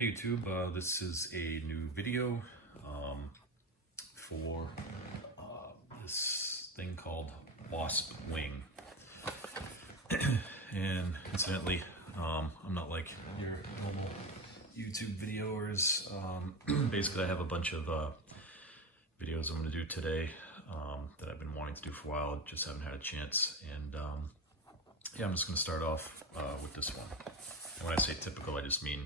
Hey YouTube, this is a new video for this thing called Wasp Wing. And incidentally, I'm not like your normal YouTube videos. Basically, I have a bunch of videos I'm going to do today that I've been wanting to do for a while, just haven't had a chance. And yeah, I'm just going to start off with this one. And when I say typical, I just mean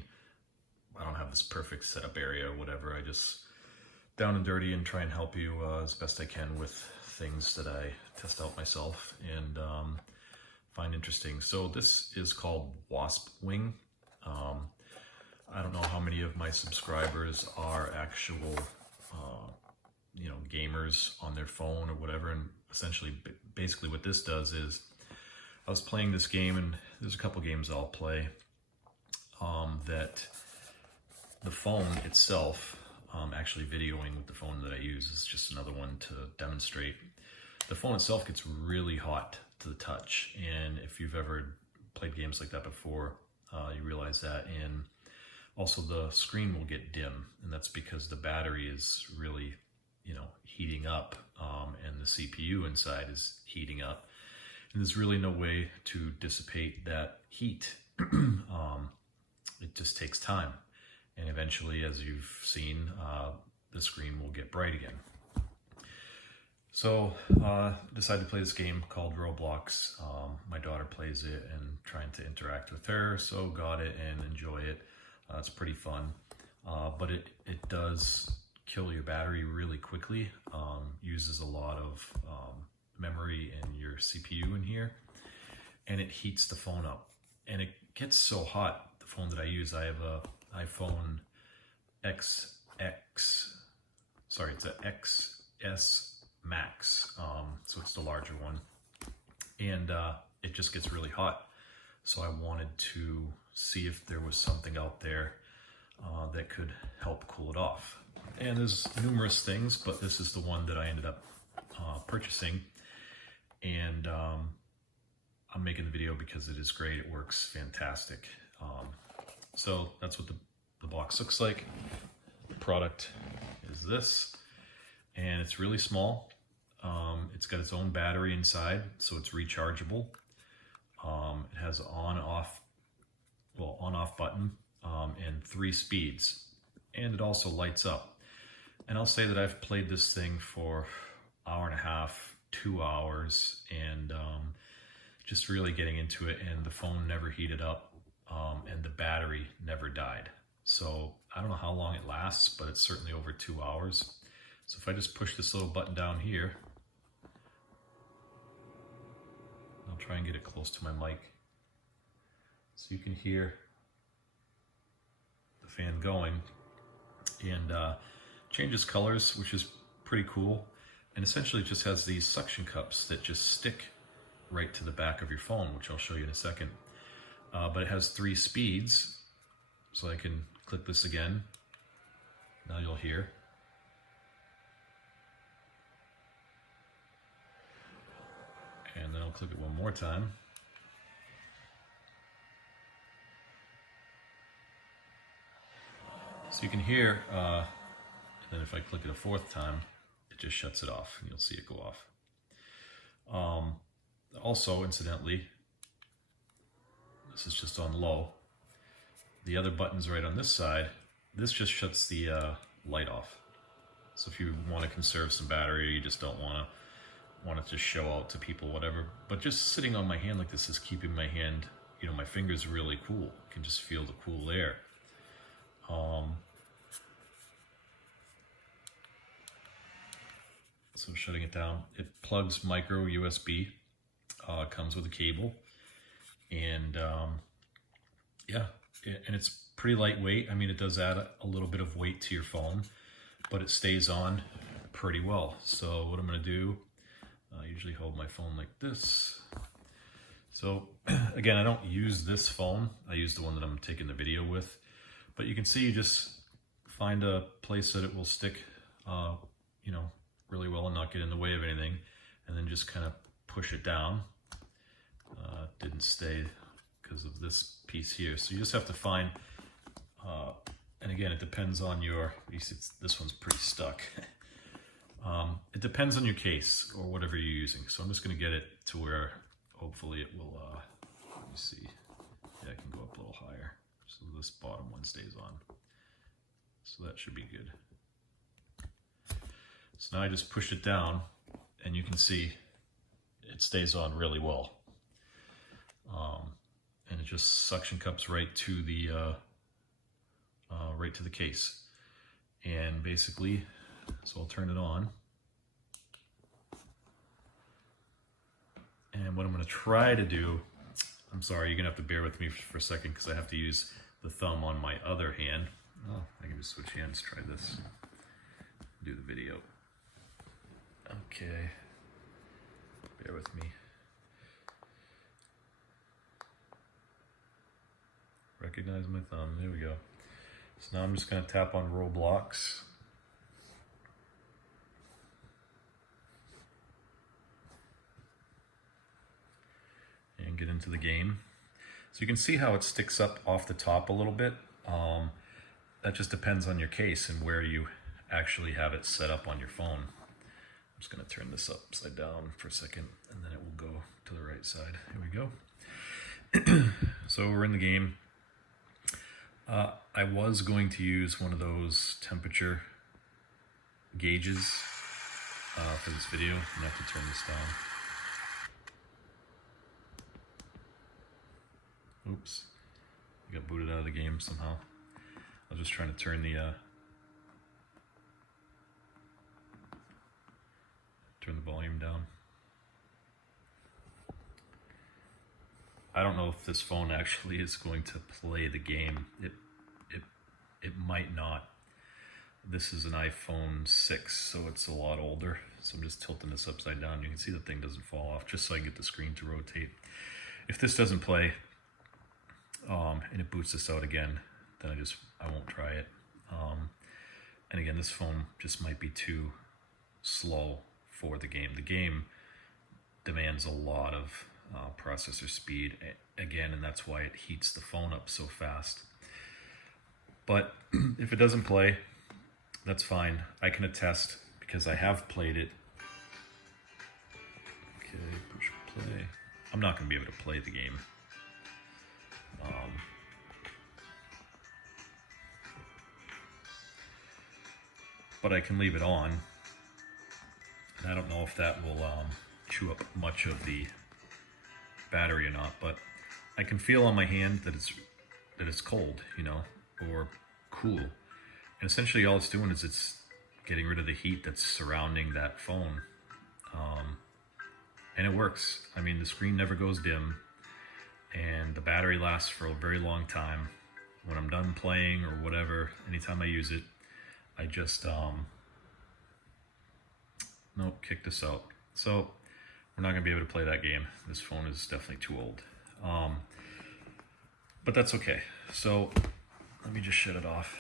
I don't have this perfect setup area or whatever. I just down and dirty and try and help you as best I can with things that I test out myself and find interesting. So this is called Wasp Wing. I don't know how many of my subscribers are actual, gamers on their phone or whatever. And essentially, basically what this does is I was playing this game, and there's a couple games I'll play that the phone itself, actually videoing with the phone that I use is just another one to demonstrate. The phone itself gets really hot to the touch, and if you've ever played games like that before, you realize that. And also the screen will get dim, and that's because the battery is really, heating up, and the CPU inside is heating up. And there's really no way to dissipate that heat. It just takes time. And eventually, as you've seen, the screen will get bright again. So decided to play this game called Roblox. My daughter plays it and trying to interact with her, so got it and enjoy it. It's pretty fun, but it does kill your battery really quickly. Uses a lot of memory in your CPU in here, and it heats the phone up. And it gets so hot, the phone that I use, I have a iPhone it's a XS Max, so it's the larger one, and it just gets really hot. So I wanted to see if there was something out there that could help cool it off. And there's numerous things, but this is the one that I ended up purchasing, and I'm making the video because it is great. It works fantastic. So that's what the box looks like. The product is this, and it's really small. It's got its own battery inside, so it's rechargeable. It has an on-off button, and 3 speeds, and it also lights up. And I'll say that I've played this thing for an hour and a half, 2 hours, and just really getting into it, and the phone never heated up. And the battery never died. So I don't know how long it lasts, but it's certainly over 2 hours. So if I just push this little button down here, I'll try and get it close to my mic so you can hear the fan going, and changes colors, which is pretty cool. And essentially it just has these suction cups that just stick right to the back of your phone, which I'll show you in a second. But it has 3 speeds, so I can click this again. Now you'll hear. And then I'll click it one more time. So you can hear, and then if I click it a 4th time, it just shuts it off, and you'll see it go off. Also, incidentally, this is just on low. The other button's right on this side. This just shuts the light off. So if you want to conserve some battery, you just don't want it to show out to people, whatever. But just sitting on my hand like this is keeping my hand, my fingers really cool. You can just feel the cool air. So shutting it down. It plugs micro USB. Comes with a cable. And yeah, and it's pretty lightweight. I mean, it does add a little bit of weight to your phone, but it stays on pretty well. So what I'm going to do, I usually hold my phone like this. So again, I don't use this phone. I use the one that I'm taking the video with. But you can see, you just find a place that it will stick, really well and not get in the way of anything, and then just kind of push it down. Didn't stay because of this piece here. So you just have to find And again, it depends on your, this one's pretty stuck. It depends on your case or whatever you're using. So I'm just gonna get it to where hopefully it will, let me see. Yeah, I can go up a little higher. So this bottom one stays on. So that should be good. So now I just push it down and you can see it stays on really well. And it just suction cups right to the case. And basically, so I'll turn it on. And what I'm gonna try to do, I'm sorry, you're gonna have to bear with me for a second because I have to use the thumb on my other hand. Oh, I can just switch hands, try this. Do the video. Okay, bear with me. Recognize my thumb, there we go. So now I'm just gonna tap on Roblox. And get into the game. So you can see how it sticks up off the top a little bit. That just depends on your case and where you actually have it set up on your phone. I'm just gonna turn this upside down for a second and then it will go to the right side. Here we go. So we're in the game. I was going to use one of those temperature gauges for this video. I'm gonna have to turn this down. Oops, I got booted out of the game somehow. I was just trying to turn the volume down. I don't know if this phone actually is going to play the game. It might not. This is an iPhone 6, so it's a lot older. So I'm just tilting this upside down. You can see the thing doesn't fall off, just so I can get the screen to rotate. If this doesn't play, and it boots this out again, then I won't try it. And again, this phone just might be too slow for the game. The game demands a lot of processor speed again, and that's why it heats the phone up so fast. But if it doesn't play, that's fine. I can attest because I have played it. Okay, push play. I'm not going to be able to play the game. But I can leave it on. And I don't know if that will chew up much of the battery or not, but I can feel on my hand that it's cold, you know, or cool. And essentially all it's doing is it's getting rid of the heat that's surrounding that phone. And it works. I mean, the screen never goes dim and the battery lasts for a very long time. When I'm done playing or whatever, anytime I use it, I just, nope, kick this out. So we're not gonna be able to play that game. This phone is definitely too old. But that's okay. So let me just shut it off.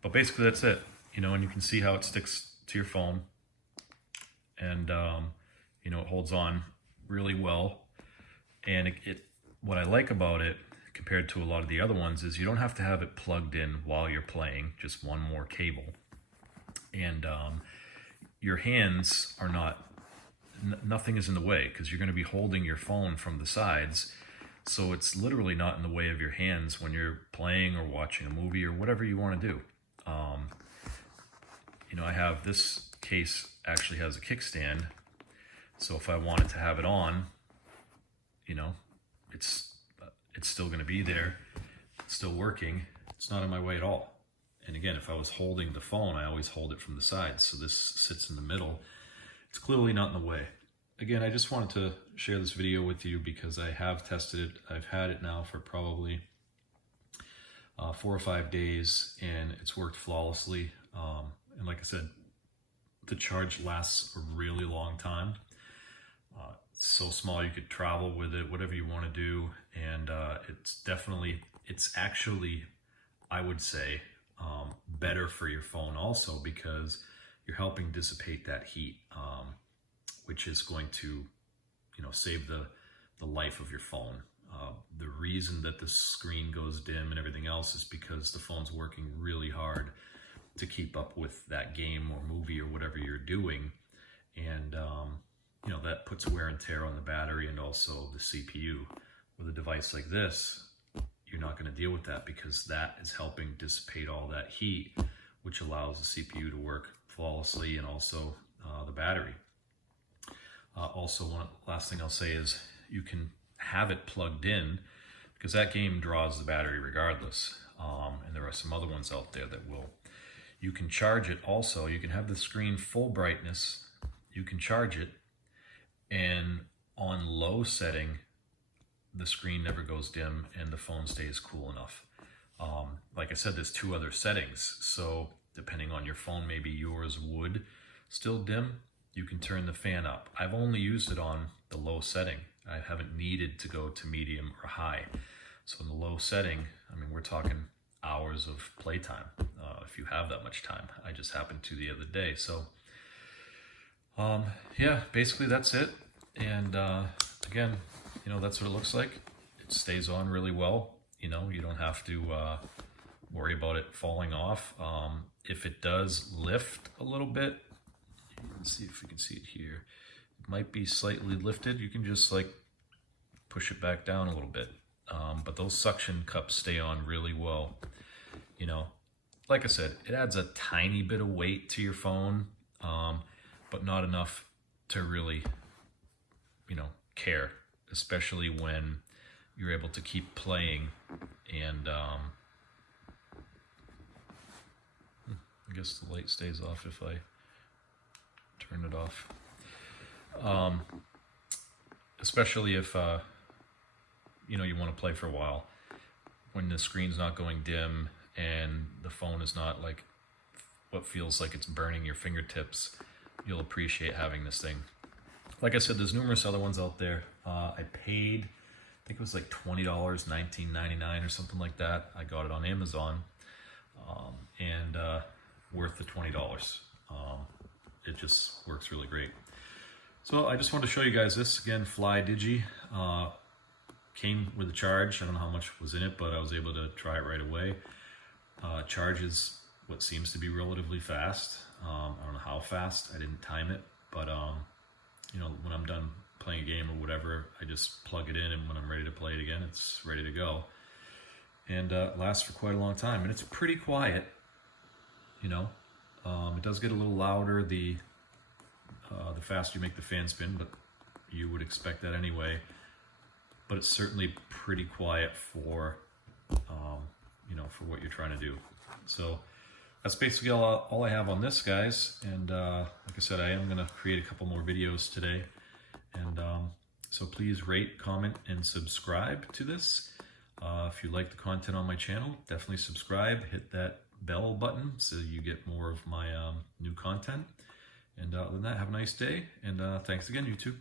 But basically that's it, you know, and you can see how it sticks to your phone and, you know, it holds on really well. And what I like about it compared to a lot of the other ones is you don't have to have it plugged in while you're playing, just one more cable. And your hands are nothing is in the way because you're going to be holding your phone from the sides. So it's literally not in the way of your hands when you're playing or watching a movie or whatever you want to do. You know, I have this case actually has a kickstand. So if I wanted to have it on, you know, it's still going to be there. It's still working. It's not in my way at all. And again, if I was holding the phone, I always hold it from the sides. So this sits in the middle. It's clearly not in the way. Again, I just wanted to share this video with you because I have tested it. I've had it now for probably 4 or 5 days and it's worked flawlessly. And like I said, the charge lasts a really long time. It's so small you could travel with it, whatever you want to do. And it's actually, I would say, better for your phone also because you're helping dissipate that heat, which is going to, you know, save the the life of your phone. The reason that the screen goes dim and everything else is because the phone's working really hard to keep up with that game or movie or whatever you're doing. And, you know, that puts wear and tear on the battery and also the CPU. With a device like this, you're not going to deal with that because that is helping dissipate all that heat, which allows the CPU to work flawlessly, and also the battery. Also, last thing I'll say is you can have it plugged in because that game draws the battery regardless. And there are some other ones out there that will. You can charge it also. You can have the screen full brightness. You can charge it, and on low setting, the screen never goes dim and the phone stays cool enough. Like I said, there's 2 other settings. So depending on your phone, maybe yours would still dim. You can turn the fan up. I've only used it on the low setting. I haven't needed to go to medium or high. So in the low setting, I mean, we're talking hours of playtime, if you have that much time. I just happened to the other day. So yeah, basically that's it. And again, you know, that's what it looks like. It stays on really well. You know, you don't have to worry about it falling off. If it does lift a little bit, let's see if we can see it here. It might be slightly lifted. You can just like push it back down a little bit. But those suction cups stay on really well. You know, like I said, it adds a tiny bit of weight to your phone, but not enough to really, you know, care, especially when you're able to keep playing. And I guess the light stays off if I turn it off. Especially if you know, you want to play for a while, when the screen's not going dim and the phone is not like what feels like it's burning your fingertips, you'll appreciate having this thing. Like I said, there's numerous other ones out there. I paid, I think it was like $20, $19.99 or something like that. I got it on Amazon, and worth the $20. It just works really great. So I just wanted to show you guys this. Again, Fly Digi. Came with a charge. I don't know how much was in it, but I was able to try it right away. Charges what seems to be relatively fast. I don't know how fast. I didn't time it, but you know, when I'm done playing a game or whatever, I just plug it in, and when I'm ready to play it again, it's ready to go. And it lasts for quite a long time, and it's pretty quiet. You know, it does get a little louder the faster you make the fan spin, but you would expect that anyway. But it's certainly pretty quiet for, you know, for what you're trying to do. So that's basically all I have on this, guys. And like I said, I am going to create a couple more videos today. And so please rate, comment, and subscribe to this. If you like the content on my channel, definitely subscribe. Hit that bell button so you get more of my new content. And other than that, have a nice day. And thanks again, YouTube.